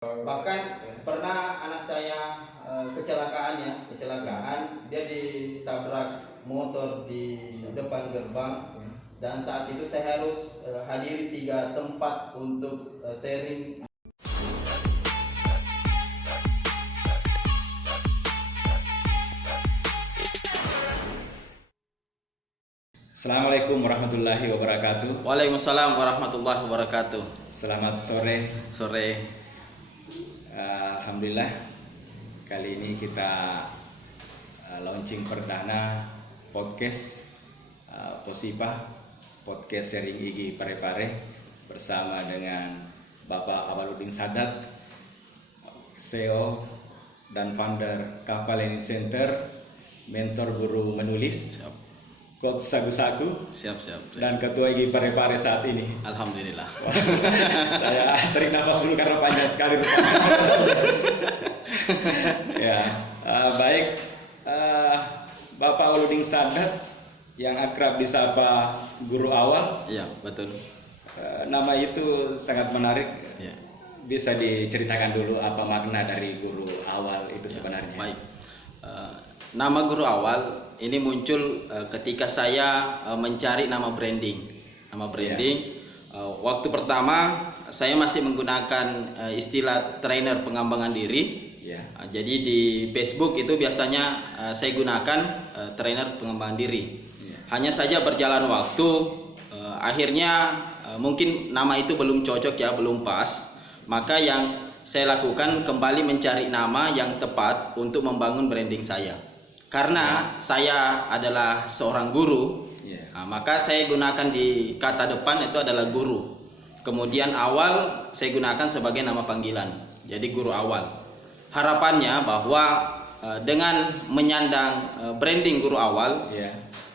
Bahkan pernah anak saya kecelakaan, dia ditabrak motor di depan gerbang, dan saat itu saya harus hadiri 3 tempat untuk sharing. Assalamualaikum warahmatullahi wabarakatuh. Waalaikumsalam warahmatullahi wabarakatuh. Selamat sore. Sore. Alhamdulillah, kali ini kita launching perdana podcast Posipah, podcast sharing Igi Parepare bersama dengan Bapak Awaludin Sadat, CEO dan founder Kafal Learning Center, mentor guru menulis, Coach Sagu-Sagu, Siap. dan Ketua Igi Parepare saat ini. Alhamdulillah. Saya tarik nafas dulu karena panjang sekali rupanya. Ya, baik, Bapak Awaludin Sadat yang akrab disapa Guru Awal. Iya, betul. Nama itu sangat menarik. Ya. Bisa diceritakan dulu apa makna dari Guru Awal itu sebenarnya? Baik. Nama Guru Awal ini muncul ketika saya mencari nama branding. Waktu pertama saya masih menggunakan istilah trainer pengembangan diri. Jadi di Facebook itu biasanya saya gunakan trainer pengembangan diri. Hanya saja berjalan waktu, akhirnya mungkin nama itu belum cocok ya, belum pas. Maka yang saya lakukan kembali mencari nama yang tepat untuk membangun branding saya. Karena saya adalah seorang guru, maka saya gunakan di kata depan itu adalah guru. Kemudian awal saya gunakan sebagai nama panggilan, jadi Guru Awal. Harapannya bahwa dengan menyandang branding Guru Awal,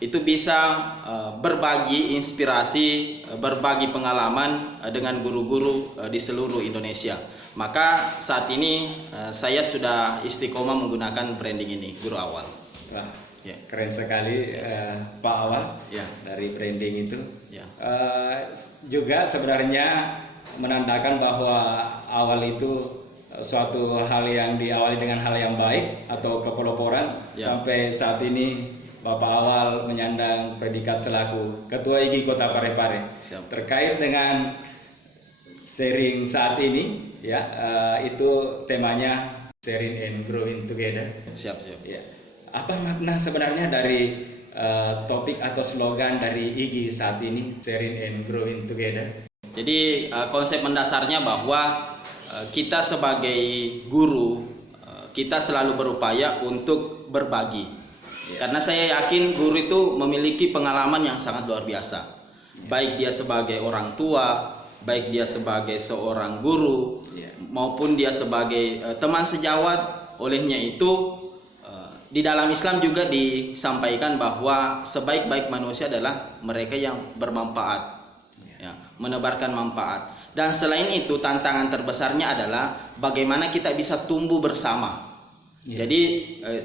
itu bisa berbagi inspirasi, berbagi pengalaman dengan guru-guru di seluruh Indonesia. Maka saat ini saya sudah istiqomah menggunakan branding ini, Guru Awal. Wah, keren sekali Pak Awal dari branding itu. Juga sebenarnya menandakan bahwa Awal itu suatu hal yang diawali dengan hal yang baik atau kepeloporan. Sampai saat ini Bapak Awal menyandang predikat selaku Ketua Igi Kota Parepare. Terkait dengan sharing saat ini, itu temanya sharing and growing together. Siap. Apa makna sebenarnya dari topik atau slogan dari Igi saat ini, sharing and growing together? Jadi konsep mendasarnya bahwa kita sebagai guru, kita selalu berupaya untuk berbagi. Karena saya yakin guru itu memiliki pengalaman yang sangat luar biasa. Baik dia sebagai orang tua, baik dia sebagai seorang guru, maupun dia sebagai teman sejawat. Olehnya itu di dalam Islam juga disampaikan bahwa sebaik-baik manusia adalah mereka yang bermanfaat, menebarkan manfaat. Dan selain itu tantangan terbesarnya adalah bagaimana kita bisa tumbuh bersama. Jadi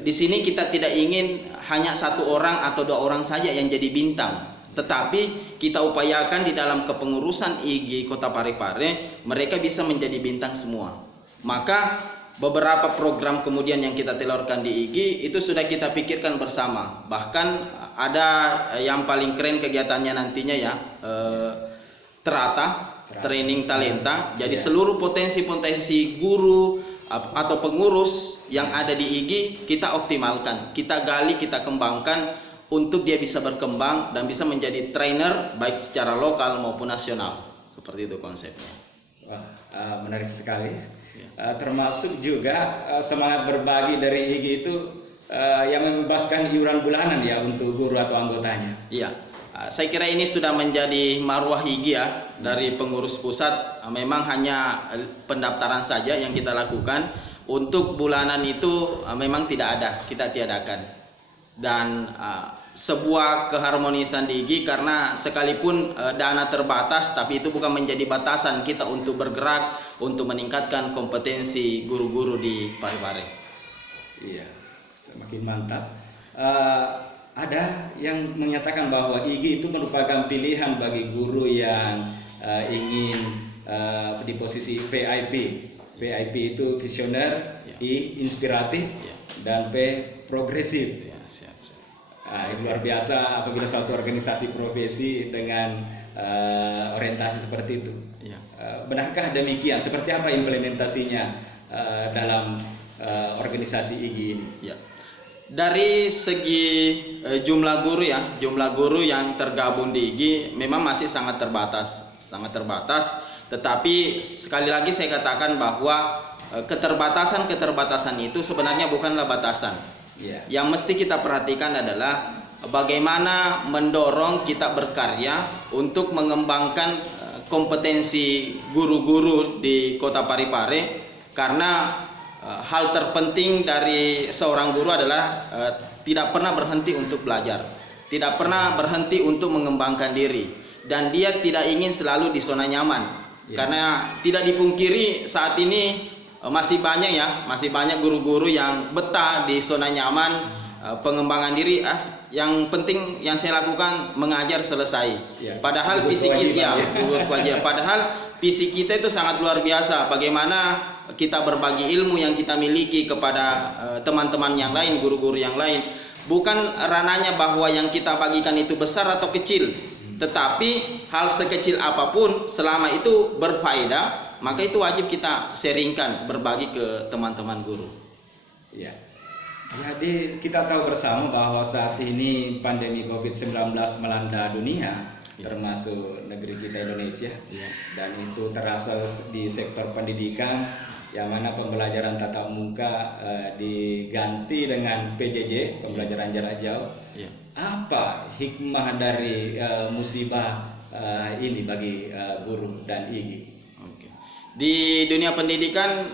di sini kita tidak ingin hanya 1 orang atau 2 orang saja yang jadi bintang, tetapi kita upayakan di dalam kepengurusan Igi Kota Parepare mereka bisa menjadi bintang semua. Maka beberapa program kemudian yang kita telurkan di Igi itu sudah kita pikirkan bersama. Bahkan ada yang paling keren kegiatannya nantinya training talenta. Jadi seluruh potensi-potensi guru atau pengurus yang ada di Igi kita optimalkan, kita gali, kita kembangkan untuk dia bisa berkembang dan bisa menjadi trainer baik secara lokal maupun nasional. Seperti itu konsepnya. Wah, menarik sekali. Termasuk juga semangat berbagi dari Igi itu yang membebaskan iuran bulanan untuk guru atau anggotanya. Iya, saya kira ini sudah menjadi marwah Igi dari pengurus pusat. Memang hanya pendaftaran saja yang kita lakukan. Untuk bulanan itu memang tidak ada, kita tiadakan. Dan sebuah keharmonisan di Igi, karena sekalipun dana terbatas, tapi itu bukan menjadi batasan kita untuk bergerak untuk meningkatkan kompetensi guru-guru di Parepare. Iya, semakin mantap. Ada yang menyatakan bahwa Igi itu merupakan pilihan bagi guru yang ingin di posisi VIP VIP itu visioner, Ya. I inspiratif, Ya. dan P progresif. Ya, siap, siap. Nah, luar biasa apabila suatu organisasi profesi dengan orientasi seperti itu. Ya. Benarkah demikian? Seperti apa implementasinya dalam organisasi IGI ini? Ya. Dari segi jumlah guru ya, jumlah guru yang tergabung di IGI memang masih sangat terbatas. Tetapi sekali lagi saya katakan bahwa keterbatasan itu sebenarnya bukanlah batasan. Ya. Yang mesti kita perhatikan adalah bagaimana mendorong kita berkarya untuk mengembangkan kompetensi guru-guru di Kota Parepare, karena hal terpenting dari seorang guru adalah tidak pernah berhenti untuk belajar, tidak pernah berhenti untuk mengembangkan diri, dan dia tidak ingin selalu di zona nyaman. Karena tidak dipungkiri saat ini masih banyak guru-guru yang betah di zona nyaman, pengembangan diri, yang penting yang saya lakukan mengajar selesai. Padahal fisik kita padahal fisik kita itu sangat luar biasa. Bagaimana kita berbagi ilmu yang kita miliki kepada teman-teman yang lain, guru-guru yang lain. Bukan ranahnya bahwa yang kita bagikan itu besar atau kecil, tetapi hal sekecil apapun selama itu berfaedah, maka itu wajib kita sharingkan, berbagi ke teman-teman guru. Ya. Jadi kita tahu bersama bahwa saat ini pandemi COVID-19 melanda dunia, termasuk negeri kita Indonesia, dan itu terasa di sektor pendidikan, yang mana pembelajaran tatap muka diganti dengan PJJ, pembelajaran jarak jauh. Apa hikmah dari musibah ini bagi guru dan IGI? Di dunia pendidikan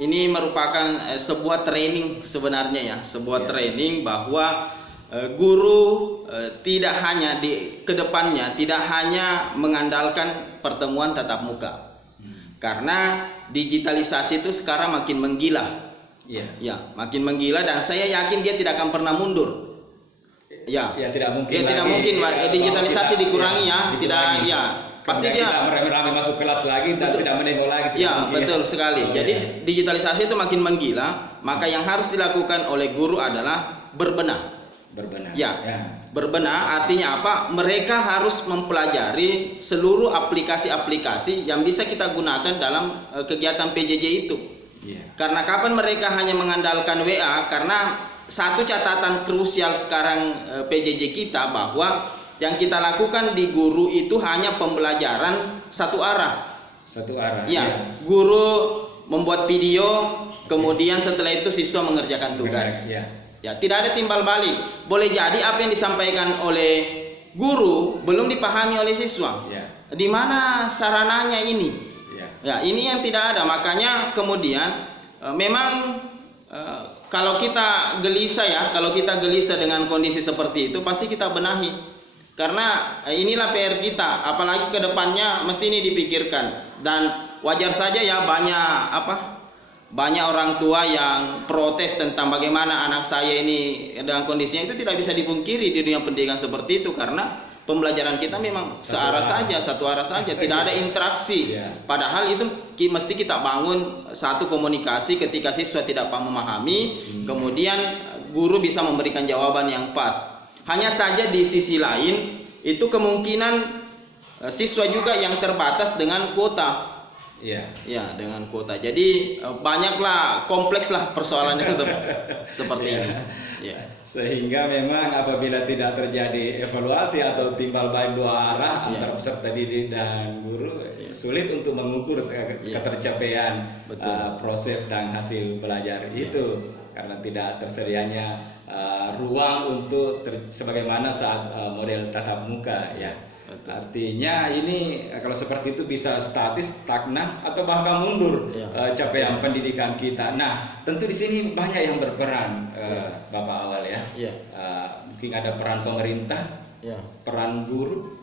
ini merupakan sebuah training sebenarnya training bahwa guru tidak hanya di kedepannya tidak hanya mengandalkan pertemuan tatap muka, karena digitalisasi itu sekarang makin menggila. Makin menggila, dan saya yakin dia tidak akan pernah mundur. Tidak mungkin. Tidak mungkin digitalisasi dikurangi pasti dia rame-rame masuk kelas lagi dan tidak menengok lagi. Betul sekali. Jadi digitalisasi itu makin menggila, maka yang harus dilakukan oleh guru adalah berbenah. Berbenah artinya apa? Mereka harus mempelajari seluruh aplikasi-aplikasi yang bisa kita gunakan dalam kegiatan PJJ itu. Karena kapan mereka hanya mengandalkan WA? Karena satu catatan krusial sekarang PJJ kita bahwa yang kita lakukan di guru itu hanya pembelajaran satu arah. Guru membuat video, kemudian setelah itu siswa mengerjakan tugas. Tidak ada timbal balik. Boleh jadi apa yang disampaikan oleh guru belum dipahami oleh siswa. Di mana sarananya ini? Ini yang tidak ada. Makanya kemudian memang kalau kita gelisah dengan kondisi seperti itu, pasti kita benahi. Karena inilah PR kita, apalagi ke depannya mesti ini dipikirkan. Dan wajar saja banyak orang tua yang protes tentang bagaimana anak saya ini dengan kondisinya. Itu tidak bisa dipungkiri di dunia pendidikan seperti itu, karena pembelajaran kita memang satu arah saja, tidak ada interaksi. Padahal itu mesti kita bangun satu komunikasi ketika siswa tidak memahami, kemudian guru bisa memberikan jawaban yang pas. Hanya saja di sisi lain itu kemungkinan siswa juga yang terbatas dengan kuota. Dengan kuota. Jadi banyaklah, komplekslah persoalan yang seperti ini. Sehingga memang apabila tidak terjadi evaluasi atau timbal balik dua arah antara peserta didik dan guru, sulit untuk mengukur ketercapaian proses dan hasil belajar itu, karena tidak tersedianya ruang untuk sebagaimana saat model tatap muka. Artinya ini kalau seperti itu bisa stagnan atau bahkan mundur capaian pendidikan kita. Nah, tentu di sini banyak yang berperan, Bapak Awal mungkin ada peran pemerintah, peran guru,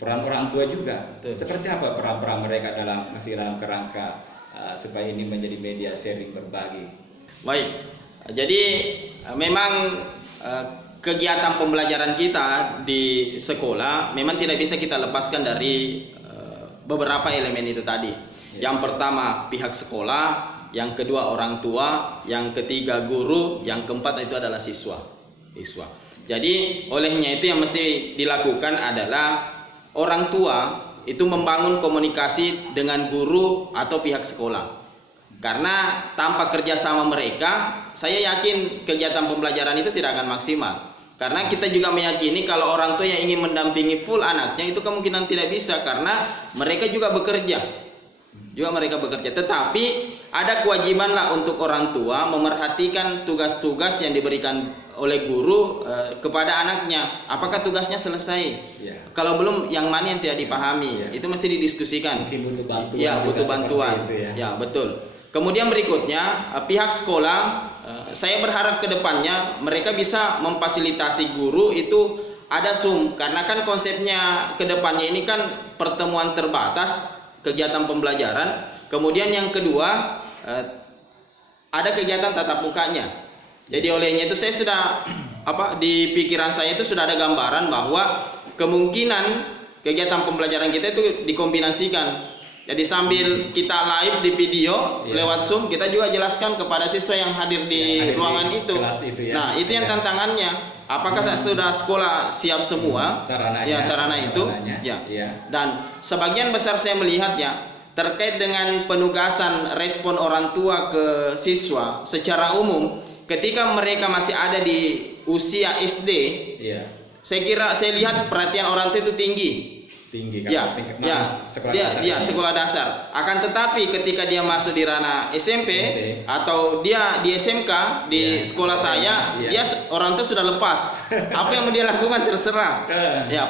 peran orang tua juga. Seperti apa peran-peran mereka dalam kerangka supaya ini menjadi media sharing berbagi? Baik, jadi memang kegiatan pembelajaran kita di sekolah memang tidak bisa kita lepaskan dari beberapa elemen itu tadi. Yang pertama pihak sekolah, yang kedua orang tua, yang ketiga guru, yang keempat itu adalah siswa. Jadi olehnya itu yang mesti dilakukan adalah orang tua itu membangun komunikasi dengan guru atau pihak sekolah. Karena tanpa kerjasama mereka, saya yakin kegiatan pembelajaran itu tidak akan maksimal. Karena kita juga meyakini kalau orang tua yang ingin mendampingi full anaknya itu kemungkinan tidak bisa, karena mereka juga bekerja. Tetapi ada kewajiban lah untuk orang tua memerhatikan tugas-tugas yang diberikan oleh guru kepada anaknya. Apakah tugasnya selesai? Kalau belum, yang mana yang tidak dipahami? Itu mesti didiskusikan. Mungkin butuh bantuan. Ya, butuh bantuan. Ya, betul. Kemudian berikutnya pihak sekolah, saya berharap ke depannya mereka bisa memfasilitasi guru itu ada Zoom, karena kan konsepnya ke depannya ini kan pertemuan terbatas kegiatan pembelajaran. Kemudian yang kedua ada kegiatan tatap mukanya. Jadi olehnya itu saya sudah di pikiran saya itu sudah ada gambaran bahwa kemungkinan kegiatan pembelajaran kita itu dikombinasikan. Jadi sambil kita live di video lewat Zoom, kita juga jelaskan kepada siswa yang hadir di ruangan itu. Nah, itu yang tantangannya. Apakah sudah sekolah siap semua? Sarana itu. Dan sebagian besar saya melihat terkait dengan penugasan respon orang tua ke siswa secara umum, ketika mereka masih ada di usia SD, saya lihat perhatian orang tua itu tinggi kan? Sekolah dasar. Akan tetapi ketika dia masuk di ranah SMP atau dia di SMK di sekolah saya, dia orang tua sudah lepas. Apa yang mau dia lakukan terserah.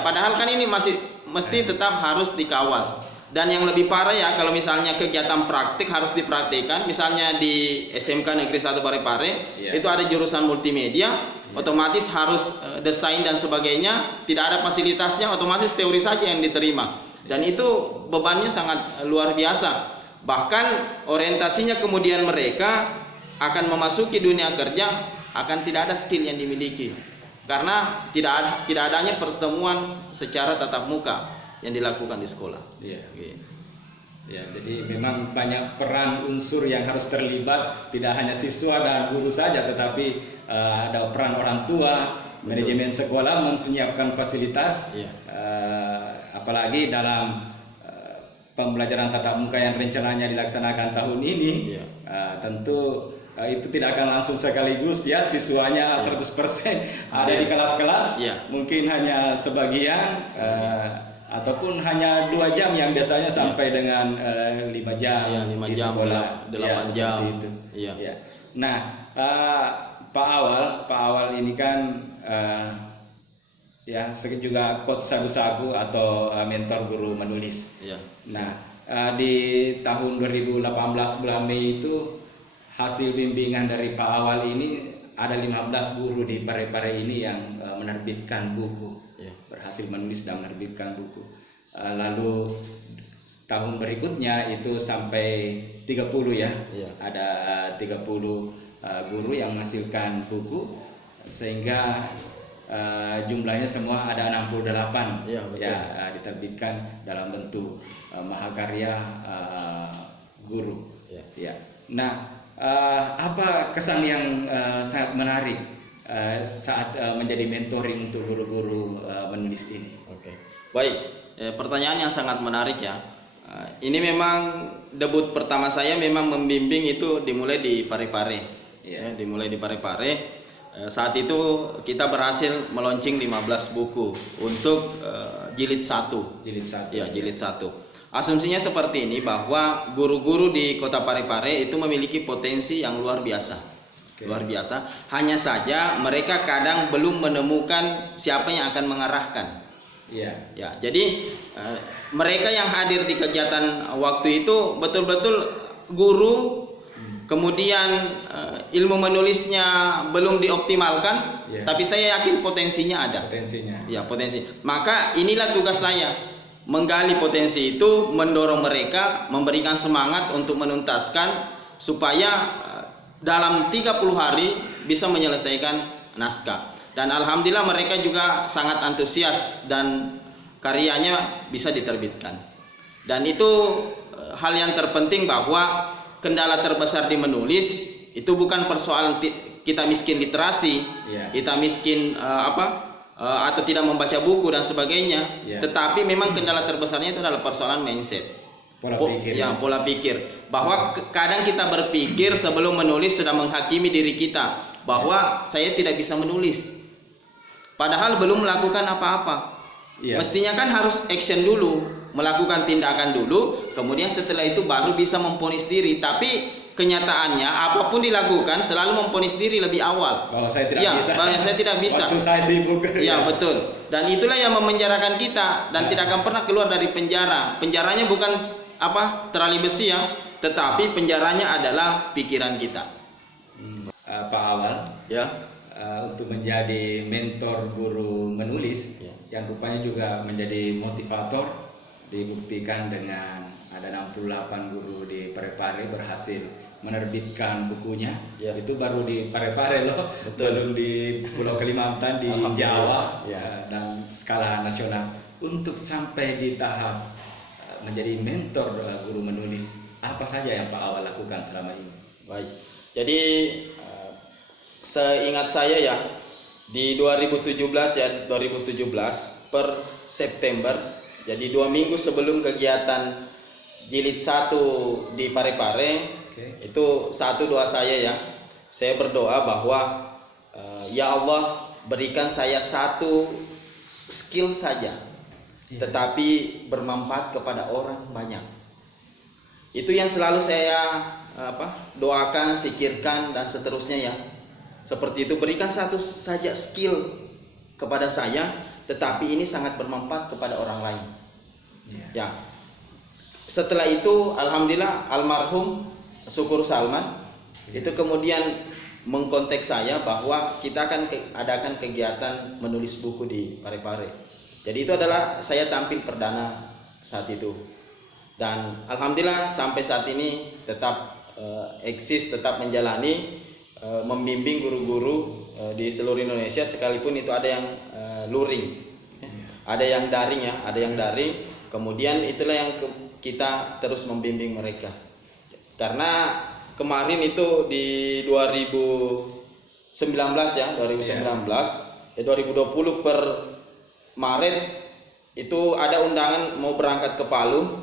Padahal kan ini masih mesti tetap harus dikawal. Dan yang lebih parah kalau misalnya kegiatan praktik harus dipraktikkan, misalnya di SMK Negeri 1 Parepare itu ada jurusan multimedia, otomatis harus desain dan sebagainya, tidak ada fasilitasnya, otomatis teori saja yang diterima. Dan itu bebannya sangat luar biasa. Bahkan orientasinya kemudian mereka akan memasuki dunia kerja akan tidak ada skill yang dimiliki, karena tidak adanya pertemuan secara tatap muka yang dilakukan di sekolah. Jadi memang banyak peran unsur yang harus terlibat, tidak hanya siswa dan guru saja, tetapi ada peran orang tua, manajemen sekolah menyiapkan fasilitas, apalagi dalam pembelajaran tatap muka yang rencananya dilaksanakan tahun ini, tentu itu tidak akan langsung sekaligus siswanya 100% ada di kelas-kelas, mungkin hanya sebagian. Ataupun hanya 2 jam yang biasanya sampai dengan 5 jam, 5 di jam, sekolah, 8 jam. Itu. Nah, Pak Awal ini kan juga coach sagu-sagu atau mentor guru menulis. Nah, di tahun 2018 bulan Mei itu hasil bimbingan dari Pak Awal ini ada 15 guru di Parepare ini yang menerbitkan buku. Berhasil menulis dan menerbitkan buku. Lalu tahun berikutnya itu sampai 30 ada 30 guru yang menghasilkan buku, sehingga jumlahnya semua ada 68 diterbitkan dalam bentuk mahakarya guru. Nah, apa kesan yang sangat menarik saat menjadi mentoring untuk guru-guru menulis ini? Baik, pertanyaan yang sangat menarik ini memang debut pertama saya memang membimbing itu dimulai di Parepare. Dimulai di Parepare. Saat itu kita berhasil meluncing 15 buku untuk jilid 1. Jilid 1. Asumsinya seperti ini, bahwa guru-guru di Kota Parepare itu memiliki potensi yang luar biasa. Luar biasa. Hanya saja mereka kadang belum menemukan siapa yang akan mengarahkan. Jadi mereka yang hadir di kegiatan waktu itu betul-betul guru, kemudian ilmu menulisnya belum dioptimalkan, tapi saya yakin potensinya ada. Potensi. Maka inilah tugas saya, menggali potensi itu, mendorong mereka, memberikan semangat untuk menuntaskan supaya dalam 30 hari bisa menyelesaikan naskah. Dan alhamdulillah mereka juga sangat antusias dan karyanya bisa diterbitkan. Dan itu hal yang terpenting bahwa kendala terbesar di menulis itu bukan persoalan kita miskin literasi, kita miskin atau tidak membaca buku dan sebagainya, tetapi memang kendala terbesarnya itu adalah persoalan mindset, pola pikir. Bahwa kadang kita berpikir sebelum menulis sudah menghakimi diri kita bahwa saya tidak bisa menulis, padahal belum melakukan apa-apa. Mestinya kan harus action dulu, melakukan tindakan dulu, kemudian setelah itu baru bisa memvonis diri. Tapi kenyataannya apapun dilakukan selalu memvonis diri lebih awal. Kalau saya tidak bisa. Bahwa saya tidak bisa. Waktu saya sibuk. Iya, betul. Dan itulah yang memenjarakan kita dan tidak akan pernah keluar dari penjara. Penjaranya bukan terali besi ya, tetapi penjaranya adalah pikiran kita. Pak Awal, untuk menjadi mentor guru menulis, yang rupanya juga menjadi motivator, dibuktikan dengan ada 68 guru di Parepare berhasil menerbitkan bukunya. Itu baru di Parepare loh, belum di Pulau Kalimantan, di Jawa, dan skala nasional. Untuk sampai di tahap menjadi mentor guru menulis, apa saja yang Pak Awal lakukan selama ini? Baik, jadi seingat saya ya, di 2017 per September, jadi 2 minggu sebelum kegiatan jilid 1 di Parepare, itu satu doa saya ya, saya berdoa bahwa ya Allah, berikan saya satu skill saja, tetapi bermanfaat kepada orang banyak. Itu yang selalu saya doakan, sikirkan dan seterusnya ya. Seperti itu, berikan satu saja skill kepada saya, tetapi ini sangat bermanfaat kepada orang lain. Ya. Setelah itu, alhamdulillah, almarhum Syukur Salman itu kemudian mengkontak saya bahwa kita akan adakan kegiatan menulis buku di Parepare. Jadi itu adalah saya tampil perdana saat itu. Dan alhamdulillah sampai saat ini tetap eksis, tetap menjalani, membimbing guru-guru di seluruh Indonesia, sekalipun itu ada yang luring, ada yang daring ya, ada yang daring. Kemudian itulah yang kita terus membimbing mereka. Karena kemarin itu di 2019 ya, 2020 per Maret itu ada undangan mau berangkat ke Palu.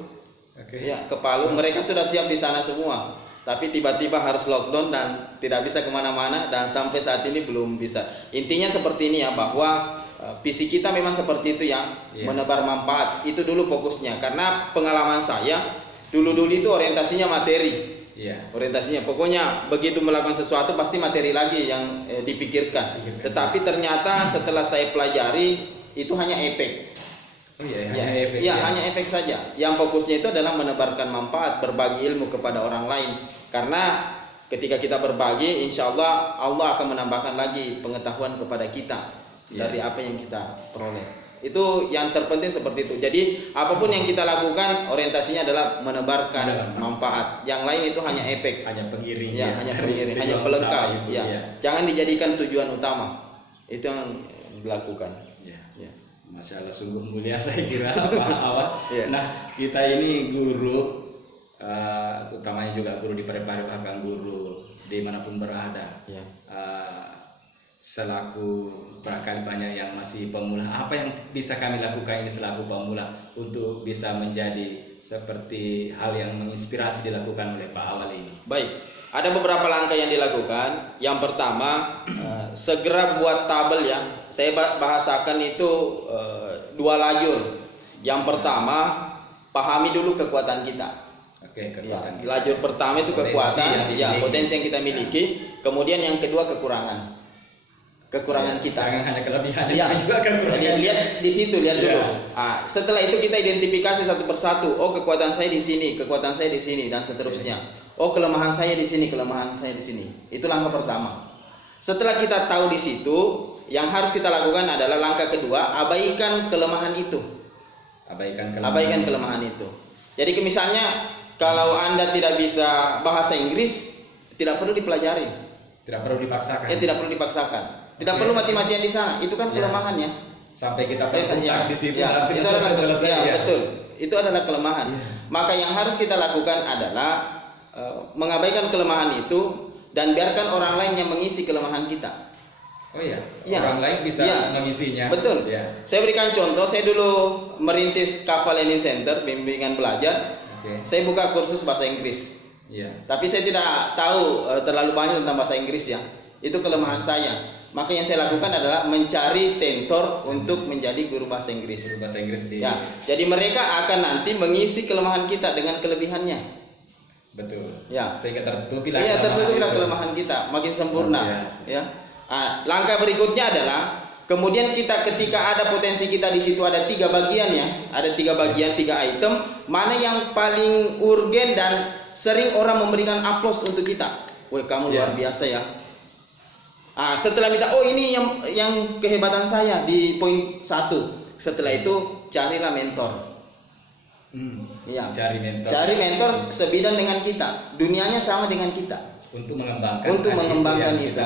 Ya, ke Palu. Mereka sudah siap di sana semua. Tapi tiba-tiba harus lockdown dan tidak bisa kemana-mana, dan sampai saat ini belum bisa. Intinya seperti ini ya, bahwa visi kita memang seperti itu ya, menebar manfaat. Itu dulu fokusnya. Karena pengalaman saya dulu itu orientasinya materi. Orientasinya pokoknya begitu melakukan sesuatu pasti materi lagi yang dipikirkan. Tetapi ternyata setelah saya pelajari itu hanya efek. Hanya efek saja. Yang fokusnya itu adalah menebarkan manfaat, berbagi ilmu kepada orang lain. Karena ketika kita berbagi, insya Allah Allah akan menambahkan lagi pengetahuan kepada kita dari apa yang kita peroleh. Itu yang terpenting seperti itu. Jadi apapun yang kita lakukan, orientasinya adalah menebarkan manfaat. Yang lain itu hanya efek, hanya pengiring. Hanya pengiring, hanya pelengkap. Jangan dijadikan tujuan utama. Itu yang dilakukan. Masya Allah, sungguh mulia saya kira Pak Awal. Nah, kita ini guru, utamanya juga guru di Parepare, bahkan guru dimanapun berada. Selaku barangkali banyak yang masih pemula, apa yang bisa kami lakukan ini selaku pemula untuk bisa menjadi seperti hal yang menginspirasi dilakukan oleh Pak Awal ini? Baik, ada beberapa langkah yang dilakukan. Yang pertama, segera buat tabel ya. Saya bahasakan itu 2 lajur. Yang pertama, pahami dulu kekuatan kita. Kekuatan kita. Lajur pertama itu kekuatan, potensi yang kita miliki. Kemudian yang kedua kekurangan kita. Jangan hanya kelebihan, juga kekurangan. Lihat di situ, lihat dulu. Setelah itu kita identifikasi satu persatu. Oh, kekuatan saya di sini, kekuatan saya di sini, dan seterusnya. Oh, kelemahan saya di sini, kelemahan saya di sini. Itu langkah pertama. Setelah kita tahu di situ, yang harus kita lakukan adalah langkah kedua, abaikan kelemahan itu. Abaikan kelemahan itu. Jadi misalnya kalau Anda tidak bisa bahasa Inggris, tidak perlu dipelajari. Tidak perlu dipaksakan. Tidak perlu dipaksakan. Tidak perlu mati-matian di sana. Itu kan kelemahannya. Sampai kita tersentak di situ, nanti itu selesai. Betul. itu adalah kelemahan. Maka yang harus kita lakukan adalah mengabaikan kelemahan itu dan biarkan orang lain yang mengisi kelemahan kita. Oh iya, Ya. orang lain bisa Ya. mengisinya. Betul. Ya. Saya berikan contoh, saya dulu merintis Kapal Learning Center, bimbingan belajar. Oke. Saya buka kursus bahasa Inggris. Iya. Tapi saya tidak tahu terlalu banyak tentang bahasa Inggris ya. Itu kelemahan saya. Maka yang saya lakukan adalah mencari tentor untuk menjadi guru bahasa Inggris. Guru bahasa Inggris di. Ya, jadi mereka akan nanti mengisi kelemahan kita dengan kelebihannya. Betul. Ya. Sehingga tertutupi lah. Iya, tertutupilah itu. kelemahan kita, makin sempurna. Luar biasa. Ya. Langkah berikutnya adalah kemudian kita ketika ada potensi kita di situ ada 3 bagian ya, ada 3 bagian, 3 item, mana yang paling urgen dan sering orang memberikan aplaus untuk kita. Woi, kamu luar biasa ya. Setelah minta, oh ini yang kehebatan saya di poin 1. Setelah itu carilah mentor. Ya. Cari mentor. Cari mentor sebidang dengan kita, dunianya sama dengan kita. Untuk mengembangkan. Untuk mengembangkan yang itu. kita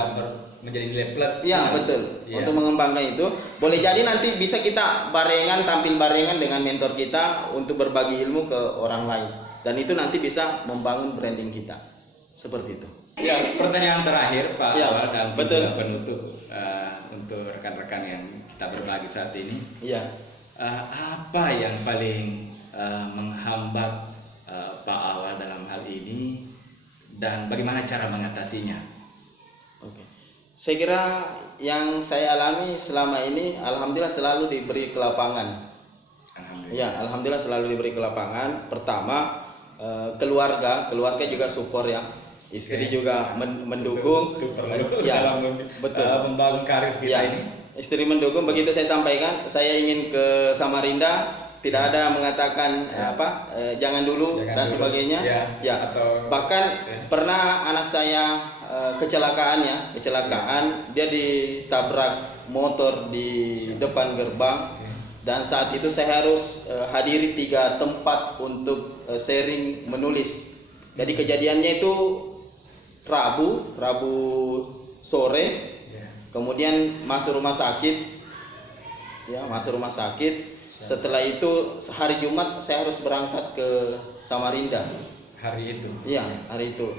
menjadi nilai plus. Ya betul. Ya. Untuk mengembangkan itu, boleh jadi nanti bisa kita tampil barengan dengan mentor kita untuk berbagi ilmu ke orang lain. Dan itu nanti bisa membangun branding kita. Seperti itu. Ya, pertanyaan terakhir Pak Ya, Awal dan betul. juga penutup untuk rekan-rekan yang kita berbagi saat ini. Iya. Apa yang paling menghambat Pak Awal dalam hal ini dan bagaimana cara mengatasinya? Oke. Saya kira yang saya alami selama ini, alhamdulillah selalu diberi kelapangan. Alhamdulillah. Ya, alhamdulillah selalu diberi kelapangan. Pertama, keluarga juga support ya. Istri juga mendukung. Itu perlu Ya, dalam betul. membangun karir kita Ya, ini. istri mendukung. Begitu saya sampaikan, saya ingin ke Samarinda, tidak ada mengatakan jangan dulu Jangan dan dulu. sebagainya. Ya, atau bahkan ya. pernah anak saya kecelakaan, dia ditabrak motor di depan gerbang. Dan saat itu saya harus hadiri 3 tempat untuk sharing menulis. Jadi kejadiannya itu Rabu sore, kemudian masuk rumah sakit. Setelah itu hari Jumat saya harus berangkat ke Samarinda. Hari itu. Iya, hari itu.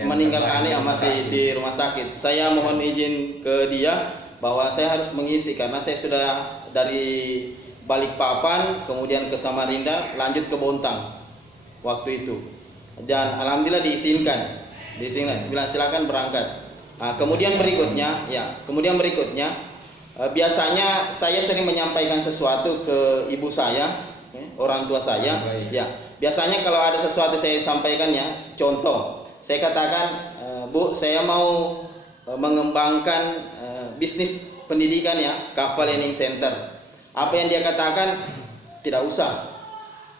Meninggalkan anak yang masih di rumah sakit. Saya mohon izin ke dia bahwa saya harus mengisi karena saya sudah dari Balikpapan kemudian ke Samarinda lanjut ke Bontang waktu itu. Dan alhamdulillah diizinkan, bilang silakan berangkat. Kemudian berikutnya, biasanya saya sering menyampaikan sesuatu ke ibu saya, orang tua saya. Ya, biasanya kalau ada sesuatu saya sampaikan ya. Contoh, saya katakan, Bu, saya mau mengembangkan bisnis pendidikan ya, Kapal Learning Center. Apa yang dia katakan, tidak usah.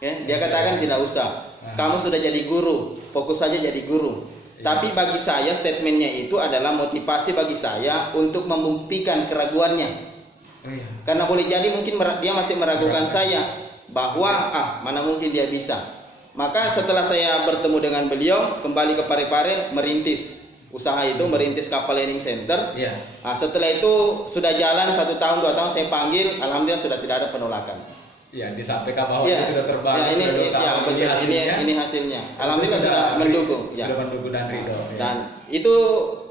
Dia katakan tidak usah. Kamu sudah jadi guru, fokus saja jadi guru. Tapi bagi saya statementnya itu adalah motivasi bagi saya untuk membuktikan keraguannya. Karena boleh jadi mungkin dia masih meragukan saya bahwa mana mungkin dia bisa. Maka setelah saya bertemu dengan beliau, kembali ke Parepare merintis usaha itu, merintis Kapal Learning Center. Setelah itu sudah jalan 1 tahun 2 tahun saya panggil, alhamdulillah sudah tidak ada penolakan. Ya, disampaikan bahwa ini sudah terbangun, ini hasilnya. Alhamdulillah sudah mendukung. Sudah mendukung dan ridho. Dan itu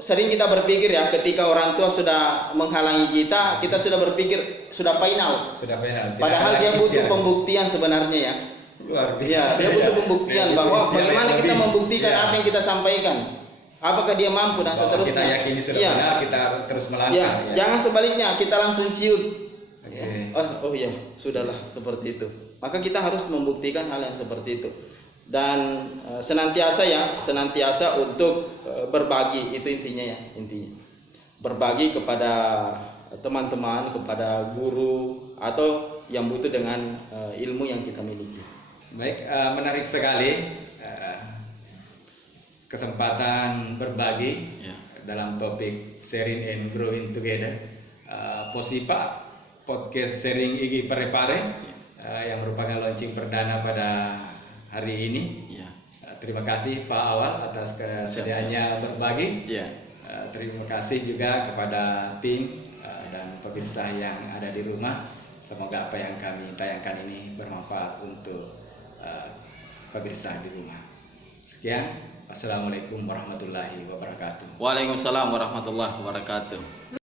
sering kita berpikir ya, ketika orang tua sudah menghalangi kita sudah berpikir sudah final. Padahal dia butuh pembuktian sebenarnya ya. Luar biasa. Dia butuh pembuktian bahwa bagaimana kita membuktikan apa yang kita sampaikan. Apakah dia mampu dan seterusnya. Kita yakini sudah benar, kita terus melangkah. Jangan sebaliknya kita langsung ciut. Sudahlah seperti itu. Maka kita harus membuktikan hal yang seperti itu. Dan senantiasa untuk berbagi, itu intinya. Berbagi kepada teman-teman, kepada guru atau yang butuh dengan ilmu yang kita miliki. Baik, menarik sekali kesempatan berbagi dalam topik sharing and growing together. Posipa podcast sharing IG Parepare yang merupakan launching perdana pada hari ini. Terima kasih Pak Awal atas kesediaannya berbagi. Terima kasih juga kepada tim dan pemirsa yang ada di rumah. Semoga apa yang kami tayangkan ini bermanfaat untuk pemirsa di rumah. Sekian, Assalamualaikum warahmatullahi wabarakatuh. Waalaikumsalam warahmatullahi wabarakatuh.